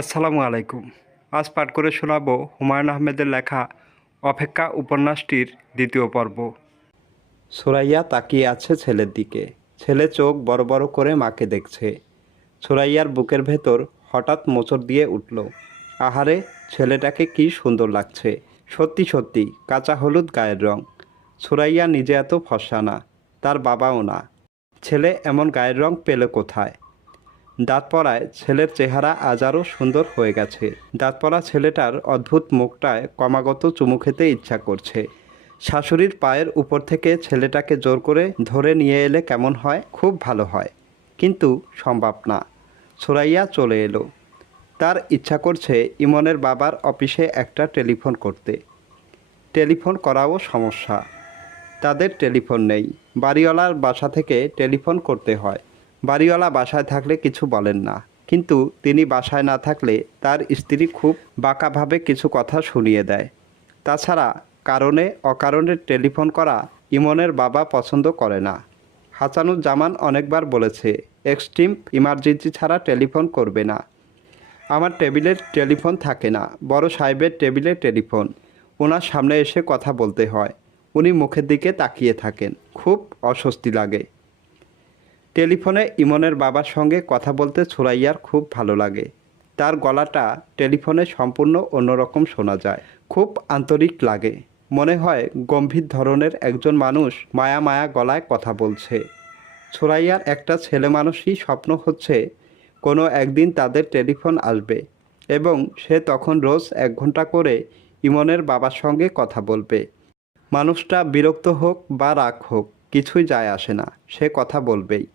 আসসালামু আলাইকুম। আজ পাঠ করে শোনাব হুমায়ূন আহমেদের লেখা অপেক্ষা উপন্যাসটির দ্বিতীয় পর্ব। সুরাইয়া তাকিয়ে আছে ছেলের দিকে। ছেলে চোখ বড় বড় করে মাকে দেখছে। সুরাইয়ার বুকের ভেতর হঠাৎ মোচড় দিয়ে উঠল। আহারে, ছেলেটাকে কি সুন্দর লাগছে! সত্যি সত্যি কাঁচা হলুদ গায়ের রং। সুরাইয়া নিজে এত ফর্সা না, তার বাবাও না। ছেলে এমন গায়ের রং পেল কোথায়? দাঁত পড়ায় ছেলের চেহারা আজ আরও সুন্দর হয়ে গেছে। দাঁত পড়া ছেলেটার অদ্ভুত মুখটায় ক্রমাগত চুমু খেতে ইচ্ছা করছে। শাশুড়ির পায়ের উপর থেকে ছেলেটাকে জোর করে ধরে নিয়ে এলে কেমন হয়? খুব ভালো হয়, কিন্তু সম্ভব না। সুরাইয়া চলে এলো। তার ইচ্ছা করছে ইমনের বাবার অফিসে একটা টেলিফোন করতে। টেলিফোন করাও সমস্যা, তাদের টেলিফোন নেই। বাড়িওয়ালার বাসা থেকে টেলিফোন করতে হয়। বাড়িওয়ালা বাসায় থাকলে কিছু বলেন না, কিন্তু তিনি বাসায় না থাকলে তার স্ত্রী খুব বাঁকাভাবে কিছু কথা শুনিয়ে দেয়। তাছাড়া কারণে অকারণে টেলিফোন করা ইমনের বাবা পছন্দ করে না। হাসানুজ্জামান অনেকবার বলেছে এক্সট্রিম ইমার্জেন্সি ছাড়া টেলিফোন করবে না। আমার টেবিলের টেলিফোন থাকে না, বড় সাহেবের টেবিলে টেলিফোন। ওনার সামনে এসে কথা বলতে হয়। উনি মুখের দিকে তাকিয়ে থাকেন, খুব অস্বস্তি লাগে। টেলিফোনে ইমনের বাবার সঙ্গে কথা বলতে সুরাইয়ার খুব ভালো লাগে। তার গলাটা টেলিফোনে সম্পূর্ণ অন্যরকম শোনা যায়, খুব আন্তরিক লাগে। মনে হয় গম্ভীর ধরনের একজন মানুষ মায়া মায়া গলায় কথা বলছে। সুরাইয়ার একটা ছেলে মানুষই স্বপ্ন হচ্ছে কোনো একদিন তাদের টেলিফোন আসবে এবং সে তখন রোজ 1 ঘন্টা করে ইমনের বাবার সঙ্গে কথা বলবে। মানুষটা বিরক্ত হোক বা রাগ হোক, কিছুই যায় আসে না, সে কথা বলবেই।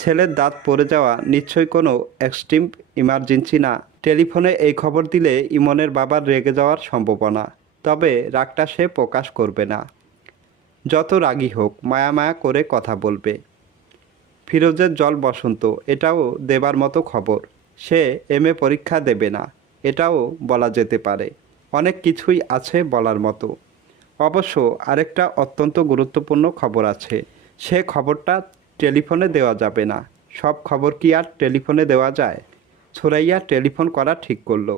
ছেলের দাঁত পড়ে যাওয়া নিশ্চয়ই কোনো এক্সট্রিম ইমার্জেন্সি না। টেলিফোনে এই খবর দিলে ইমনের বাবার রেগে যাওয়ার সম্ভাবনা, তবে রাগটা সে প্রকাশ করবে না। যত রাগী হোক, মায়া মায়া করে কথা বলবে। ফিরোজের জল বসন্ত, এটাও দেবার মতো খবর। সে এমএ পরীক্ষা দেবে না, এটাও বলা যেতে পারে। অনেক কিছুই আছে বলার মতো। অবশ্য আরেকটা অত্যন্ত গুরুত্বপূর্ণ খবর আছে, সে খবরটা টেলিফোনে দেওয়া যাবে না। সব খবর কি আর টেলিফোনে দেওয়া যায়? সুরাইয়া টেলিফোন করা ঠিক করলো।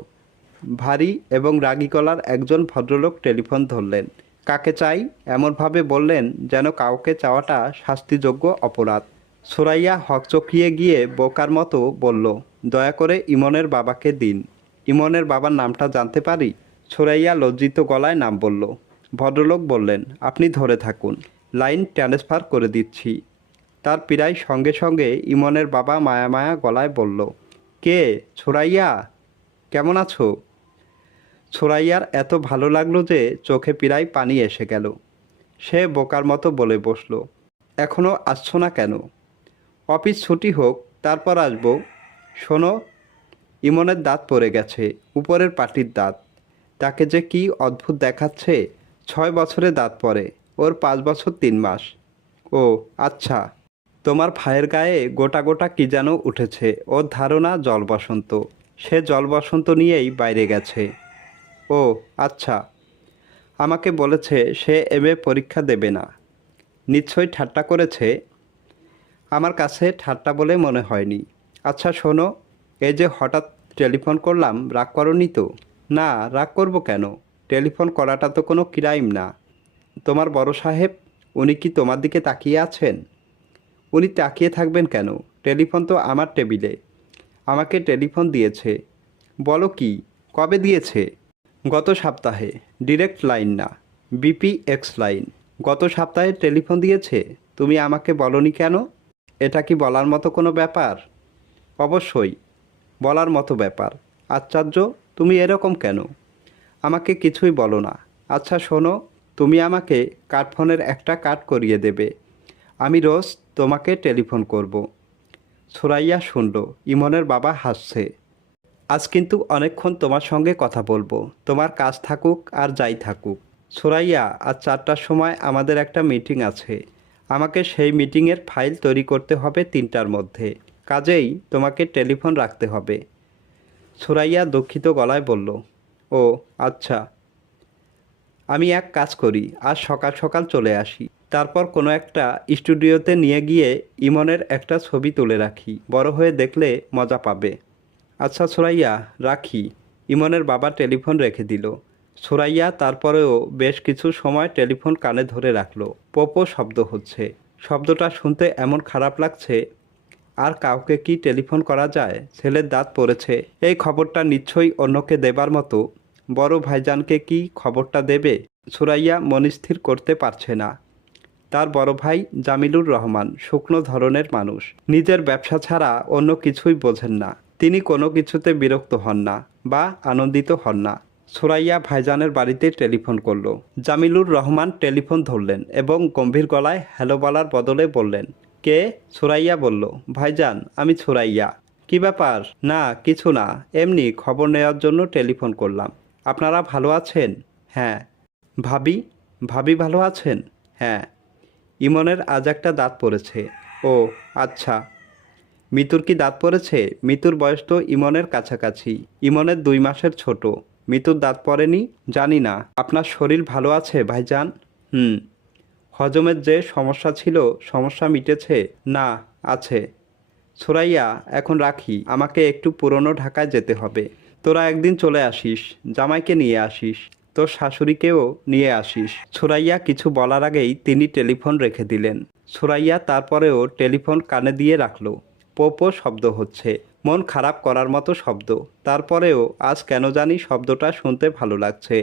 ভারী এবং রাগী গলার একজন ভদ্রলোক টেলিফোন ধরলেন। কাকে চাই এমনভাবে বললেন যেন কাউকে চাওয়াটা শাস্তিযোগ্য অপরাধ। সুরাইয়া হকচকিয়ে গিয়ে বোকার মতো বলল, দয়া করে ইমনের বাবাকে দিন। ইমনের বাবার নামটা জানতে পারি? সুরাইয়া লজ্জিত গলায় নাম বলল। ভদ্রলোক বললেন, আপনি ধরে থাকুন, লাইন ট্রান্সফার করে দিচ্ছি। তার প্রায় সঙ্গে সঙ্গে ইমনের বাবা মায়া মায়া গলায় বলল, কে? সুরাইয়া, কেমন আছো? সুরাইয়ার এত ভালো লাগলো যে চোখে প্রায় পানি এসে গেল। সে বোকার মতো বলে বসল, এখনও আসছো না কেন? অফিস ছুটি হোক, তারপর আসবো। শোনো, ইমনের দাঁত পড়ে গেছে, উপরের পাটির দাঁত। তাকে যে কি অদ্ভুত দেখাচ্ছে। 6 বছরে দাঁত পড়ে, ওর 5 বছর 3 মাস। ও আচ্ছা, তোমার ভাইয়ের গায়ে গোটা গোটা কী যেন উঠেছে, ওর ধারণা জল বসন্ত। সে জল বসন্ত নিয়েই বাইরে গেছে। ও আচ্ছা, আমাকে বলেছে সে এমএ পরীক্ষা দেবে না। নিশ্চয়ই ঠাট্টা করেছে। আমার কাছে ঠাট্টা বলে মনে হয়নি। আচ্ছা শোনো, এই যে হঠাৎ টেলিফোন করলাম, রাগ করনি তো? না, রাগ করব কেন? টেলিফোন করাটা তো কোনো ক্রাইম না। তোমার বড় সাহেব, উনি কি তোমার দিকে তাকিয়ে আছেন? উনি তাকিয়ে থাকবেন কেন? টেলিফোন তো আমার টেবিলে। আমাকে টেলিফোন দিয়েছে। বলো কি, কবে দিয়েছে? গত সপ্তাহে। ডিরেক্ট লাইন না, বিপিএক্স লাইন। গত সপ্তাহে টেলিফোন দিয়েছে, তুমি আমাকে বলনি কেন? এটা কি বলার মতো কোনো ব্যাপার? অবশ্যই বলার মতো ব্যাপার। আশ্চর্য, তুমি এরকম কেন? আমাকে কিছুই বলো না। আচ্ছা শোনো, তুমি আমাকে কার্ডফোনের একটা কার্ড করিয়ে দেবে। আমি রোজ তোমাকে টেলিফোন করব। সুরাইয়া শুনল, ইমনের বাবা হাসছে। আজ কিন্তু অনেকক্ষণ তোমার সঙ্গে কথা বলবো, তোমার কাজ থাকুক আর যাই থাকুক। সুরাইয়া, আজ 4টার সময় আমাদের একটা মিটিং আছে। আমাকে সেই মিটিংয়ের ফাইল তৈরি করতে হবে 3টার মধ্যে। কাজেই তোমাকে টেলিফোন রাখতে হবে। সুরাইয়া দুঃখিত গলায় বলল, ও আচ্ছা। আমি এক কাজ করি, আজ সকাল সকাল চলে আসি। তারপর কোনো একটা স্টুডিওতে নিয়ে গিয়ে ইমনের একটা ছবি তুলে রাখি, বড় হয়ে দেখলে মজা পাবে। আচ্ছা সুরাইয়া, রাখি। ইমনের বাবা টেলিফোন রেখে দিল। সুরাইয়া তারপরেও বেশ কিছু সময় টেলিফোন কানে ধরে রাখলো। পোপো শব্দ হচ্ছে। শব্দটা শুনতে এমন খারাপ লাগছে। আর কাউকে কি টেলিফোন করা যায়? ছেলের দাঁত পড়েছে। এই খবরটা নিশ্চয়ই অন্যকে দেবার মতো। বড় ভাইজানকে কি খবরটা দেবে? সুরাইয়া মনস্থির করতে পারছে না। তার বড় ভাই জামিলুর রহমান শুকনো ধরনের মানুষ। নিজের ব্যবসা ছাড়া অন্য কিছুই বোঝেন না। তিনি কোনো কিছুতে বিরক্ত হন না বা আনন্দিত হন না। সুরাইয়া ভাইজানের বাড়িতে টেলিফোন করলো। জামিলুর রহমান টেলিফোন ধরলেন এবং গম্ভীর গলায় হ্যালো বলার বদলে বললেন, কে? সুরাইয়া বলল, ভাইজান, আমি সুরাইয়া। কি ব্যাপার? না কিছু না, এমনি খবর নেওয়ার জন্য টেলিফোন করলাম। আপনারা ভালো আছেন? হ্যাঁ। ভাবি? ভাবি ভালো আছেন? হ্যাঁ। ইমনের আজ একটা দাঁত পড়েছে। ও আচ্ছা। মিতুর কি দাঁত পড়েছে? মিতুর বয়স তো ইমনের কাছাকাছি। ইমনের 2 মাসের ছোট। মিতুর দাঁত পড়েনি? জানি না। আপনার শরীর ভালো আছে ভাইজান? হুম। হজমের যে সমস্যা ছিল, সমস্যা মিটেছে? না, আছে। সুরাইয়া, এখন রাখি, আমাকে একটু পুরনো ঢাকায় যেতে হবে। তোরা একদিন চলে আসিস, জামাইকে নিয়ে আসিস, তোর শাশুড়িকেও নিয়ে আসিস। সুরাইয়া কিছু বলার আগেই তিনি টেলিফোন রেখে দিলেন। সুরাইয়া তারপরেও টেলিফোন কানে দিয়ে রাখলো। পোপো শব্দ হচ্ছে। মন খারাপ করার মতো শব্দ। তারপরেও আজ কেন জানি শব্দটা শুনতে ভালো লাগছে।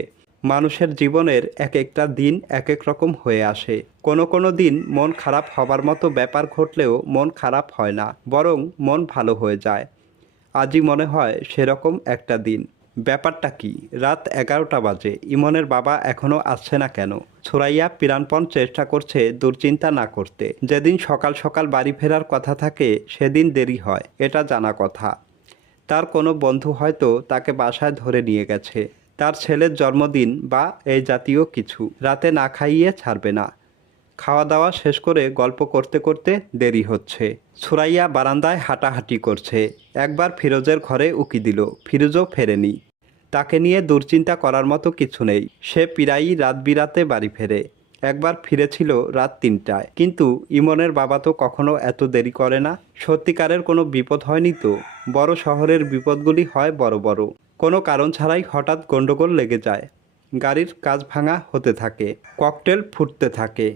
মানুষের জীবনের এক একটা দিন এক এক রকম হয়ে আসে। কোনো দিন মন খারাপ হবার মতো ব্যাপার ঘটলেও মন খারাপ হয় না, বরং মন ভালো হয়ে যায়। আজই মনে হয় সেরকম একটা দিন। ব্যাপারটা কি? রাত 11টা বাজে। ইমনের বাবা এখনও আসছে না কেন? সুরাইয়া প্রাণপণ চেষ্টা করছে দুশ্চিন্তা না করতে। যেদিন সকাল সকাল বাড়ি ফেরার কথা থাকে সেদিন দেরি হয়, এটা জানা কথা। তার কোনো বন্ধু হয়তো তাকে বাসায় ধরে নিয়ে গেছে। তার ছেলের জন্মদিন বা এই জাতীয় কিছু। রাতে না খাইয়ে ছাড়বে না। খাওয়া দাওয়া শেষ করে গল্প করতে করতে দেরি হচ্ছে। সুরাইয়া বারান্দায় হাঁটাহাঁটি করছে। একবার ফিরোজের ঘরে উকি দিল, ফিরোজও ফেরেনি। তাকে নিয়ে দুশ্চিন্তা করার মতো কিছু নেই। সে প্রায়ই রাত বিরাতে বাড়ি ফেরে। একবার ফিরেছিল রাত 3টায়। কিন্তু ইমনের বাবা তো কখনো এত দেরি করে না। সত্যিকারের কোনো বিপদ হয়নি তো? বড় শহরের বিপদগুলি হয় বড় বড়, কোনো কারণ ছাড়াই হঠাৎ গন্ডগোল লেগে যায়। গাড়ির কাচ ভাঙা হতে থাকে, ককটেল ফুটতে থাকে।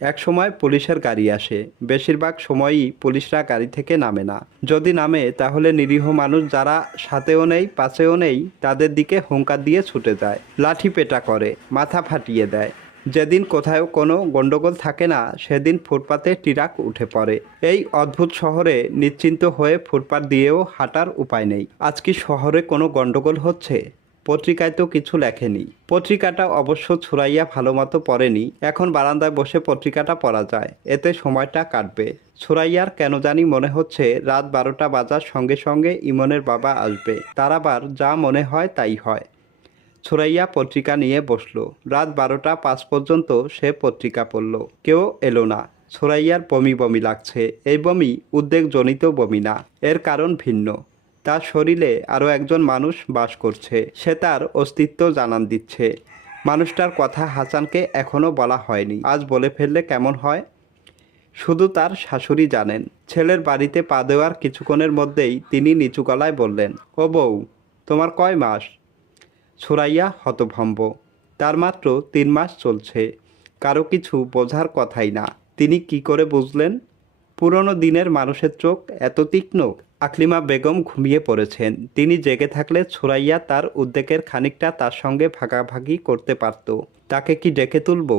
এক সময় পুলিশের গাড়ি আসে। বেশিরভাগ সময়ই পুলিশরা গাড়ি থেকে নামে না। যদি নামে তাহলে নিরীহ মানুষ যারা সাথেও নেই পাশেও নেই তাদের দিকে হুঙ্কার দিয়ে ছুটে যায়, লাঠি পেটা করে, মাথা ফাটিয়ে দেয়। যেদিন কোথাও কোনো গন্ডগোল থাকে না সেদিন ফুটপাতে ট্রাক উঠে পড়ে। এই অদ্ভুত শহরে নিশ্চিন্ত হয়ে ফুটপাত দিয়েও হাঁটার উপায় নেই। আজ কি শহরে কোনো গন্ডগোল হচ্ছে? পত্রিকায় তো কিছু লেখেনি। পত্রিকাটা অবশ্য ছুরাইয়া ভালো মতো পড়েনি। এখন বারান্দায় বসে পত্রিকাটা পড়া যায়, এতে সময়টা কাটবে। ছুরাইয়ার কেন জানি মনে হচ্ছে রাত 12টা বাজার সঙ্গে সঙ্গে ইমনের বাবা আসবে। তার আবার যা মনে হয় তাই হয়। ছুরাইয়া পত্রিকা নিয়ে বসলো। রাত 12টা 5 পর্যন্ত সে পত্রিকা পড়ল। কেউ এলো না। ছুরাইয়ার বমি বমি লাগছে। এই বমি উদ্বেগজনিত বমি না, এর কারণ ভিন্ন। তার শরীরে আরও একজন মানুষ বাস করছে। সে তার অস্তিত্ব জানান দিচ্ছে। মানুষটার কথা হাসানকে এখনও বলা হয়নি। আজ বলে ফেললে কেমন হয়? শুধু তার শাশুড়ি জানেন। ছেলের বাড়িতে পা দেওয়ার কিছুক্ষণের মধ্যেই তিনি নিচু গলায় বললেন, ও বউ, তোমার কয় মাস? সুরাইয়া হতভম্ব। তার মাত্র 3 মাস চলছে। কারো কিছু বোঝার কথাই না। তিনি কি করে বুঝলেন? পুরনো দিনের মানুষের চোখ এত তীক্ষ্ণ? আকলিমা বেগম ঘুমিয়ে পড়েছেন। তিনি জেগে থাকলে সুরাইয়া তার উদ্বেগের খানিকটা তার সঙ্গে ভাগাভাগি করতে পারত। তাকে কি ডেকে তুলব?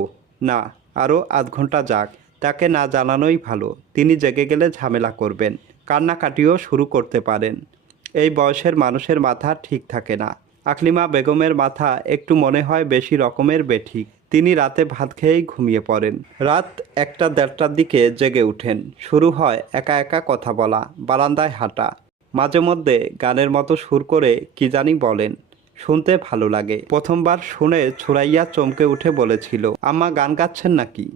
না, আরও আধ ঘন্টা যাক। তাকে না জানানোই ভালো। তিনি জেগে গেলে ঝামেলা করবেন, কান্নাকাটিও শুরু করতে পারেন। এই বয়সের মানুষের মাথা ঠিক থাকে না। আকলিমা বেগমের মাথা একটু মনে হয় বেশি রকমের বেঠিক। তিনি রাতে ভাত খেয়েই ঘুমিয়ে পড়েন। রাত 1টা 1:30টার দিকে জেগে ওঠেন। শুরু হয় একা একা কথা বলা, বারান্দায় হাঁটা। মাঝে মধ্যে গানের মতো সুর করে কি জানি বলেন, শুনতে ভালো লাগে। প্রথমবার শুনে ছুরাইয়া চমকে উঠে বলেছিল, আম্মা গান গাচ্ছেন নাকি?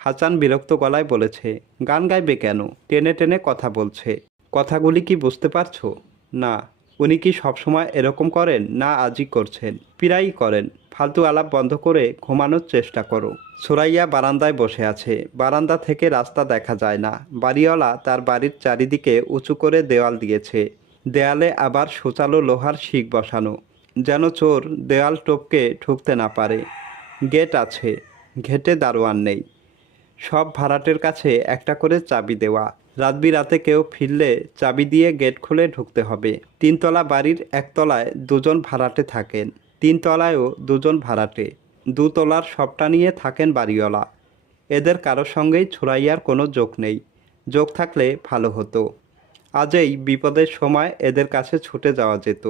হাসান বিরক্ত গলায় বলেছে, গান গাইবে কেন? টেনে টেনে কথা বলছে। কথাগুলি কি বুঝতে পারছো? না। উনি কি সবসময় এরকম করেন না আজই করছেন? প্রায়ই করেন। ফালতু আলাপ বন্ধ করে ঘুমানোর চেষ্টা করো। সুরাইয়া বারান্দায় বসে আছে। বারান্দা থেকে রাস্তা দেখা যায় না। বাড়িওয়ালা তার বাড়ির চারিদিকে উঁচু করে দেওয়াল দিয়েছে। দেয়ালে আবার সুচালো লোহার শিক বসানো, যেন চোর দেয়াল টপকে ঢুকতে না পারে। গেট আছে, ঘেটে দারোয়ান নেই। সব ভাড়াটের কাছে একটা করে চাবি দেওয়া। রাতবিরাতে কেউ ফিরলে চাবি দিয়ে গেট খুলে ঢুকতে হবে। 3 তলা বাড়ির একতলায় দুজন ভাড়াটে থাকেন, 3 তলায়ও দুজন ভাড়াটে, 2 তলার সবটা নিয়ে থাকেন বাড়িওয়ালা। এদের কারো সঙ্গেই ছুরাইয়ার কোনো যোগ নেই। যোগ থাকলে ভালো হতো। আজই বিপদের সময় এদের কাছে ছুটে যাওয়া যেত।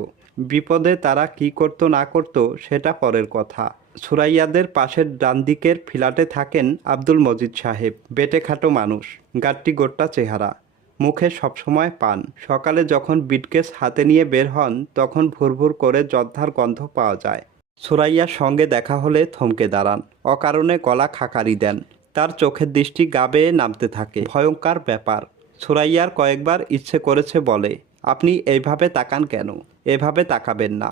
বিপদে তারা কি করতো না করতো সেটা পরের কথা। সুরাইয়াদের পাশের ডান দিকের ফ্ল্যাটে থাকেন আব্দুল মজিদ সাহেব। বেটে খাটো মানুষ, গাট্টি গোট্টা চেহারা, মুখে সবসময় পান। সকালে যখন বিটকেস হাতে নিয়ে বের হন তখন ভুরভুর করে জর্দার গন্ধ পাওয়া যায়। সুরাইয়ার সঙ্গে দেখা হলে থমকে দাঁড়ান, অকারণে গলা খাকারি দেন। তার চোখের দৃষ্টি গা বেয়ে নামতে থাকে। ভয়ঙ্কর ব্যাপার। সুরাইয়ার কয়েকবার ইচ্ছে করেছে বলে, আপনি এইভাবে তাকান কেন? এভাবে তাকাবেন না।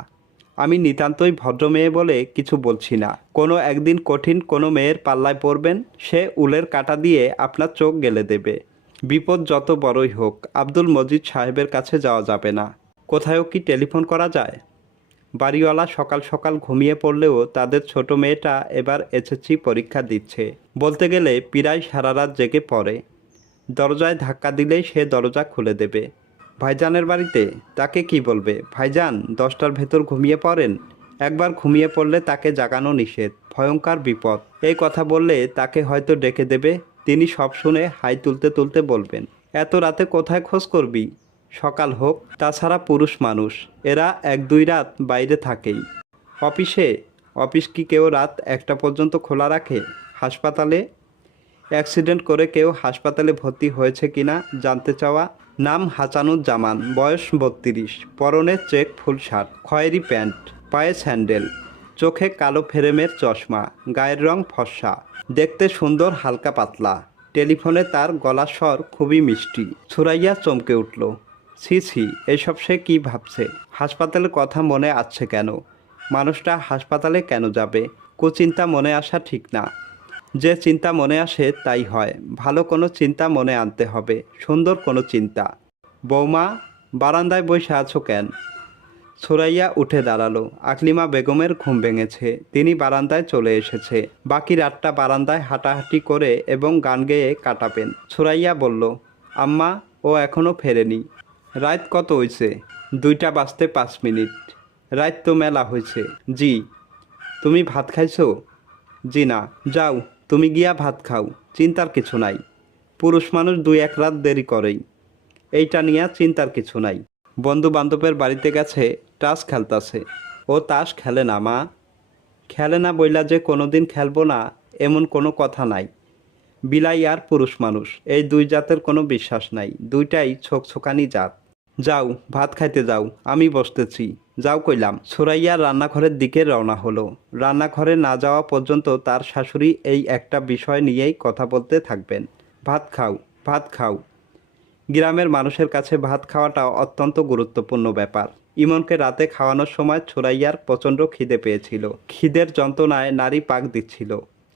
আমি নিতান্তই ভদ্র মেয়ে বলে কিছু বলছি না। কোনো একদিন কঠিন কোনো মেয়ের পাল্লায় পড়বেন, সে উলের কাঁটা দিয়ে আপনার চোখ গেলে দেবে। বিপদ যত বড়ই হোক আব্দুল মজিদ সাহেবের কাছে যাওয়া যাবে না। কোথাও কি টেলিফোন করা যায়? বাড়িওয়ালা সকাল সকাল ঘুমিয়ে পড়লেও তাদের ছোট মেয়েটা এবার এসএসসি পরীক্ষা দিচ্ছে। বলতে গেলে প্রায় সারা রাত জেগে পড়ে। দরজায় ধাক্কা দিলেই সে দরজা খুলে দেবে। ভাইজানের বাড়িতে? তাকে কি বলবে, ভাইজান 10টার ভেতর ঘুমিয়ে পড়েন? একবার ঘুমিয়ে পড়লে তাকে জাগানো নিষেধ। ভয়ঙ্কর বিপদ। এই কথা বললে তাকে হয়তো ডেকে দেবে। তিনি সব শুনে হাই তুলতে তুলতে বলবেন, এত রাতে কোথায় খোঁজ করবি? সকাল হোক। তাছাড়া পুরুষ মানুষ, এরা 1-2 রাত বাইরে থাকেই। অফিসে? অফিস কি কেউ রাত 1টা পর্যন্ত খোলা রাখে? হাসপাতালে? অ্যাক্সিডেন্ট করে কেউ হাসপাতালে ভর্তি হয়েছে কিনা জানতে চাওয়া। নাম হাসানুজ্জামান, বয়স 32, পরনে চেক ফুল শার্ট, খয়েরি প্যান্ট, পায়ে স্যান্ডেল, চোখে কালো ফ্রেমের চশমা, গায়ের রং ফর্সা, দেখতে সুন্দর হালকা পাতলা। টেলিফোনে তার গলার স্বর খুবই মিষ্টি। সুরাইয়া চমকে উঠল। ছি ছি, এসব সে কী ভাবছে? হাসপাতালের কথা মনে আসছে কেন? মানুষটা হাসপাতালে কেন যাবে? কুচিন্তা মনে আসা ঠিক না। যে চিন্তা মনে আসে তাই হয়। ভালো কোনো চিন্তা মনে আনতে হবে, সুন্দর কোনো চিন্তা। বৌমা, বারান্দায় বসে আছো কেন? সুরাইয়া উঠে দাঁড়ালো। আকলিমা বেগমের ঘুম ভেঙেছে, তিনি বারান্দায় চলে এসেছে। বাকি রাতটা বারান্দায় হাঁটাহাঁটি করে এবং গান গেয়ে কাটাবেন। সুরাইয়া বলল, আম্মা, ও এখনও ফেরেনি। রাত কত হয়েছে? 2টা বাজতে 5 মিনিট। রাত তো মেলা হয়েছে। জি। তুমি ভাত খাইছো? জি না। যাও, তুমি গিয়া ভাত খাও, চিন্তার কিছু নাই। পুরুষ মানুষ 2-1 রাত দেরি করেই। এইটা নিয়ে চিন্তার কিছু নাই। বন্ধু বান্ধবের বাড়িতে গেছে, তাস খেলতাছে। ও তাস খেলে না মা। খেলে না বইলা যে কোনোদিন খেলবো না এমন কোনো কথা নাই। বিলাই আর পুরুষ মানুষ, এই 2 জাতের কোনো বিশ্বাস নাই। 2টাই ছোকছোকানি জাত। যাও, ভাত খাইতে যাও, আমি বসতেছি। যাও কইলাম। সুরাইয়া রান্নাঘরের দিকে রওনা হলো। রান্নাঘরে না যাওয়া পর্যন্ত তার শাশুড়ি এই একটা বিষয় নিয়েই কথা বলতে থাকবেন। ভাত খাও, ভাত খাও। গ্রামের মানুষের কাছে ভাত খাওয়াটা অত্যন্ত গুরুত্বপূর্ণ ব্যাপার। ইমনকে রাতে খাওয়ানোর সময় সুরাইয়ার প্রচণ্ড খিদে পেয়েছিল। খিদের যন্ত্রণায় নাড়ি পাক দিচ্ছিল।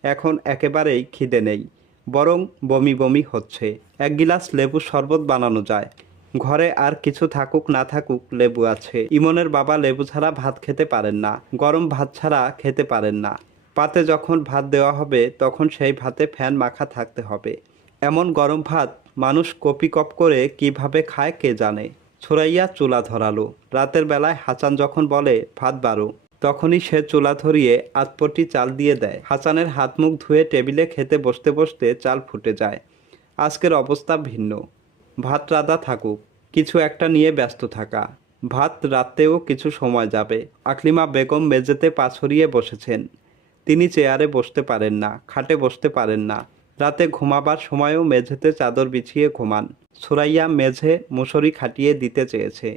এখন একেবারেই খিদে নেই, বরং বমি বমি হচ্ছে। 1 গিলাস লেবু শরবত বানানো যায়। ঘরে আর কিছু থাকুক না থাকুক লেবু আছে। ইমনের বাবা লেবু ছাড়া ভাত খেতে পারেন না, গরম ভাত ছাড়া খেতে পারেন না। পাতে যখন ভাত দেওয়া হবে তখন সেই ভাতে ফ্যান মাখা থাকতে হবে। এমন গরম ভাত মানুষ কপি কপ করে কিভাবে খায় কে জানে। সুরাইয়া চুলা ধরালো। রাতের বেলায় হাসান যখন বলে ভাত বাড়ো, তখনই সে চুলা ধরিয়ে আধপটি চাল দিয়ে দেয়। হাসানের হাত মুখ ধুয়ে টেবিলে খেতে বসতে বসতে চাল ফুটে যায়। আজকের অবস্থা ভিন্ন। ভাত রাঁধা থাকুক, কিছু একটা নিয়ে ব্যস্ত থাকা। ভাত রাঁধতেও কিছু সময় যাবে। আকলিমা বেগম মেঝেতে পা ছড়িয়ে বসেছেন। তিনি চেয়ারে বসতে পারেন না, খাটে বসতে পারেন না। রাতে ঘুমাবার সময়ও মেঝেতে চাদর বিছিয়ে ঘুমান। সুরাইয়া মেঝে মশারি খাটিয়ে দিতে চেয়েছে,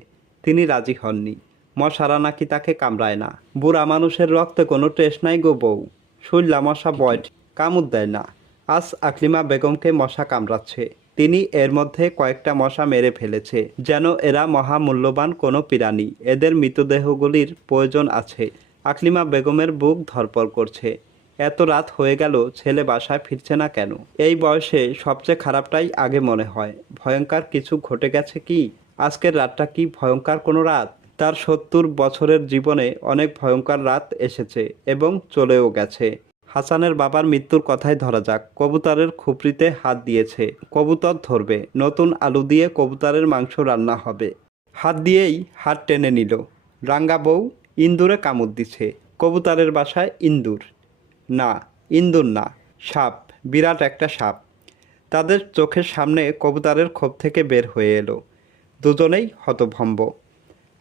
তিনি রাজি হননি। মশারা নাকি তাকে কামড়ায় না। বুড়া মানুষের রক্তে কোনো টেস্ট নাই গো বউ। শুইলা মশা বয়, কামড় দেয় না। আজ আকলিমা বেগমকে মশা কামড়াচ্ছে। তিনি এর মধ্যে কয়েকটা মশা মেরে ফেলেছে, যেন এরা মহামূল্যবান কোনো প্রাণী। এদের মৃতদেহগুলির প্রয়োজন আছে। আকলিমা বেগমের বুক ধড়ফড় করছে। এত রাত হয়ে গেল, ছেলে বাসায় ফিরছে না কেন? এই বয়সে সবচেয়ে খারাপটাই আগে মনে হয়। ভয়ঙ্কর কিছু ঘটে গেছে কি? আজকের রাতটা কি ভয়ঙ্কর কোনো রাত? তার ৭০ বছরের জীবনে অনেক ভয়ঙ্কর রাত এসেছে এবং চলেও গেছে। হাসানের বাবার মৃত্যুর কথাই ধরা যাক। কবুতরের খুপরিতে হাত দিয়েছে, কবুতর ধরবে, নতুন আলু দিয়ে কবুতরের মাংস রান্না হবে। হাত দিয়েই হাত টেনে নিল। রাঙ্গা বউ ইন্দুরে কামড় দিছে। কবুতরের বাসায় ইন্দুর না, ইন্দুর না, সাপ, বিরাট একটা সাপ তাদের চোখের সামনে কবুতরের খোপ থেকে বের হয়ে এলো। দুজনেই হতভম্ব।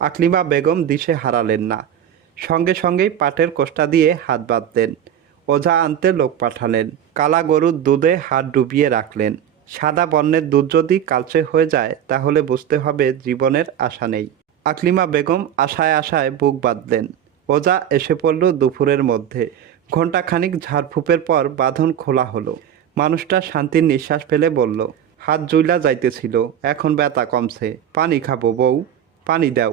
আকলিমা বেগম দিশে হারালেন না। সঙ্গে সঙ্গেই পাটের কোষ্টা দিয়ে হাত বাঁধলেন। ওঝা আনতে লোক পাঠালেন। কালা গরুর দুধে হাত ডুবিয়ে রাখলেন। সাদা বর্ণের দুধ যদি কালচে হয়ে যায় তাহলে বুঝতে হবে জীবনের আশা নেই। আকলিমা বেগম আশায় আশায় বুক বাঁধলেন। ওঝা এসে পড়ল দুপুরের মধ্যে। ঘণ্টাখানিক ঝাড়ফুঁপের পর বাঁধন খোলা হলো। মানুষটা শান্তির নিঃশ্বাস ফেলে বলল, হাত জুইলা যাইতেছিল, এখন ব্যথা কমছে। পানি খাবো বউ, পানি দাও।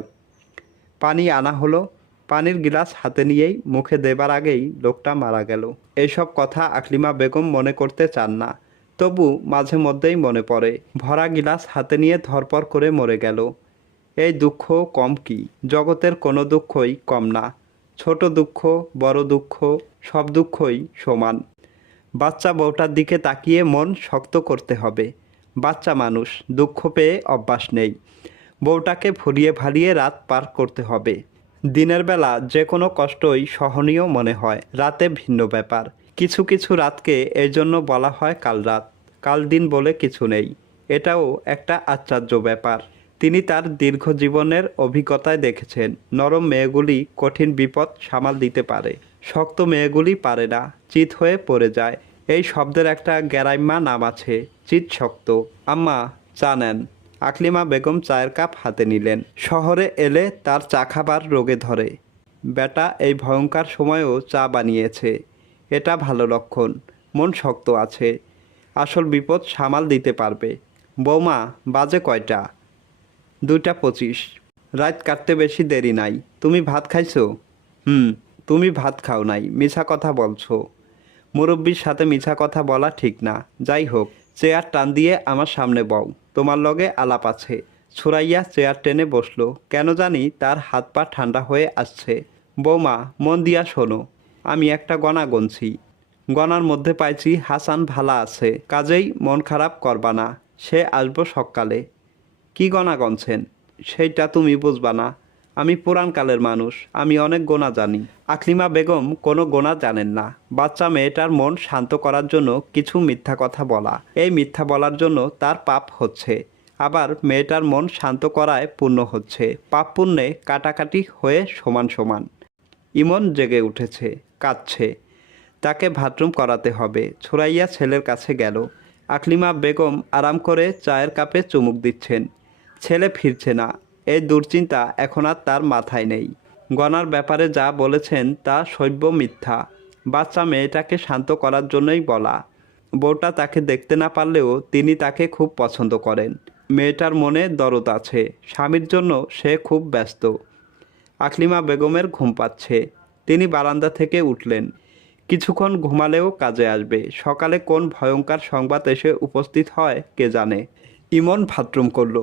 পানি আনা হলো। পানির গিলাস হাতে নিয়েই মুখে দেবার আগেই লোকটা মারা গেল। এইসব কথা আকলিমা বেগম মনে করতে চান না, তবু মাঝে মধ্যেই মনে পড়ে। ভরা গিলাস হাতে নিয়ে ধরপর করে মরে গেল। এই দুঃখ কম কি? জগতের কোনো দুঃখই কম না। ছোট দুঃখ, বড় দুঃখ, সব দুঃখই সমান। বাচ্চা বউটার দিকে তাকিয়ে মন শক্ত করতে হবে। বাচ্চা মানুষ, দুঃখ পেয়ে অভ্যাস নেই। বউটাকে ভুলিয়ে ভালিয়ে রাত পার করতে হবে। দিনের বেলা যে কোনো কষ্টই সহনীয় মনে হয়, রাতে ভিন্ন ব্যাপার। কিছু কিছু রাতকে এই জন্য বলা হয় কাল রাত। কাল দিন বলে কিছু নেই, এটাও একটা আশ্চর্য ব্যাপার। তিনি তার দীর্ঘ জীবনের অভিজ্ঞতায় দেখেছেন, নরম মেয়েগুলি কঠিন বিপদ সামাল দিতে পারে, শক্ত মেয়েগুলি পারে না, চিত হয়ে পড়ে যায়। এই শব্দের একটা গ্যারাইম্মা নাম আছে, চিত শক্ত। আম্মা, চা নেন। আকলিমা বেগম চায়ের কাপ হাতে নিলেন। শহরে এলে তার চা খাবার রোগে ধরে। বেটা এই ভয়ঙ্কর সময়েও চা বানিয়েছে, এটা ভালো লক্ষণ। মন শক্ত আছে, আসল বিপদ সামাল দিতে পারবে। বৌমা, বাজে কয়টা? 2:25। রাত কাটতে বেশি দেরি নাই। তুমি ভাত খাইছো? তুমি ভাত খাও নাই, মিছা কথা বলছো। মুরব্বির সাথে মিছা কথা বলা ঠিক না। যাই হোক, চেয়ার টান দিয়ে আমার সামনে বও, তোমার লগে আলাপ আছে। সুরাইয়া চেয়ার টেনে বসলো। কেন জানি তার হাত পা ঠান্ডা হয়ে আসছে। বৌমা, মন দিয়া শোনো, আমি একটা গণা গুনছি। গণার মধ্যে পাইছি হাসান ভালা আছে, কাজেই মন খারাপ করবা না। সে আসবো সকালে। কি গণা গনছেন? সেইটা তুমি বুঝবা না। আমি পুরাণকালের মানুষ, আমি অনেক গোনা জানি। আকলিমা বেগম কোনো গোনা জানেন না। বাচ্চা মেয়েটার মন শান্ত করার জন্য কিছু মিথ্যা কথা বলা, এই মিথ্যা বলার জন্য তার পাপ হচ্ছে। আবার মেয়েটার মন শান্ত করায় পুণ্য হচ্ছে। পাপ পুণ্যে কাটাকাটি হয়ে সমান সমান। ইমন জেগে উঠেছে, কাঁদছে। তাকে বাথরুম করাতে হবে। ছুরাইয়া ছেলের কাছে গেল। আকলিমা বেগম আরাম করে চায়ের কাপে চুমুক দিচ্ছেন। ছেলে ফিরছে না, এই দুশ্চিন্তা এখন আর তার মাথায় নেই। গনার ব্যাপারে যা বলেছেন তা সভ্য মিথ্যা। বাচ্চা মেয়েটাকে শান্ত করার জন্যই বলা। বউটা তাকে দেখতে না পারলেও তিনি তাকে খুব পছন্দ করেন। মেয়েটার মনে দরদ আছে, স্বামীর জন্য সে খুব ব্যস্ত। আকলিমা বেগমের ঘুম পাচ্ছে। তিনি বারান্দা থেকে উঠলেন। কিছুক্ষণ ঘুমালেও কাজে আসবে। সকালে কোন ভয়ঙ্কর সংবাদ এসে উপস্থিত হয় কে জানে। ইমন বাথরুম করল,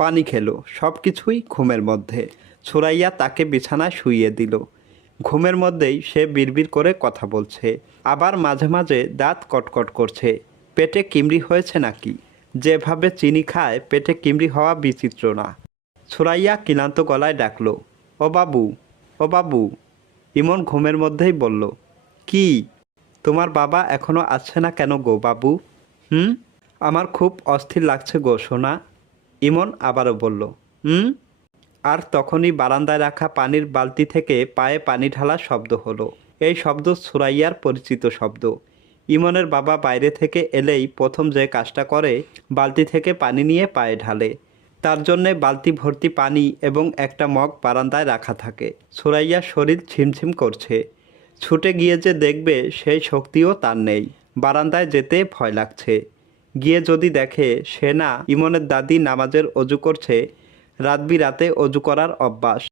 পানি খেলো, সব কিছুই ঘুমের মধ্যে। ছুরাইয়া তাকে বিছানায় শুইয়ে দিল। ঘুমের মধ্যেই সে বিড়বিড় করে কথা বলছে, আবার মাঝে মাঝে দাঁত কটকট করছে। পেটে কিমড়ি হয়েছে নাকি? যেভাবে চিনি খায় পেটে কিমড়ি হওয়া বিচিত্র না। ছুরাইয়া ক্লান্ত গলায় ডাকলো, ও বাবু, ও বাবু। ইমন ঘুমের মধ্যেই বলল, কি? তোমার বাবা এখনো আসছে না কেন গো বাবু? আমার খুব অস্থির লাগছে গো সোনা। ইমন আবারও বলল, আর তখনই বারান্দায় রাখা পানির বালতি থেকে পায়ে পানি ঢালার শব্দ হলো। এই শব্দ সুরাইয়ার পরিচিত শব্দ। ইমনের বাবা বাইরে থেকে এলেই প্রথম যে কাজটা করে, বালতি থেকে পানি নিয়ে পায়ে ঢালে। তার জন্যে বালতি ভর্তি পানি এবং একটা মগ বারান্দায় রাখা থাকে। সুরাইয়ার শরীর ঝিমঝিম করছে। ছুটে গিয়ে যে দেখবে সেই শক্তিও তার নেই। বারান্দায় যেতে ভয় লাগছে। গিয়ে যদি দেখে সে না, ইমনের দাদি নামাজের অজু করছে। রাত বিরাতে অজু করার অভ্যাস,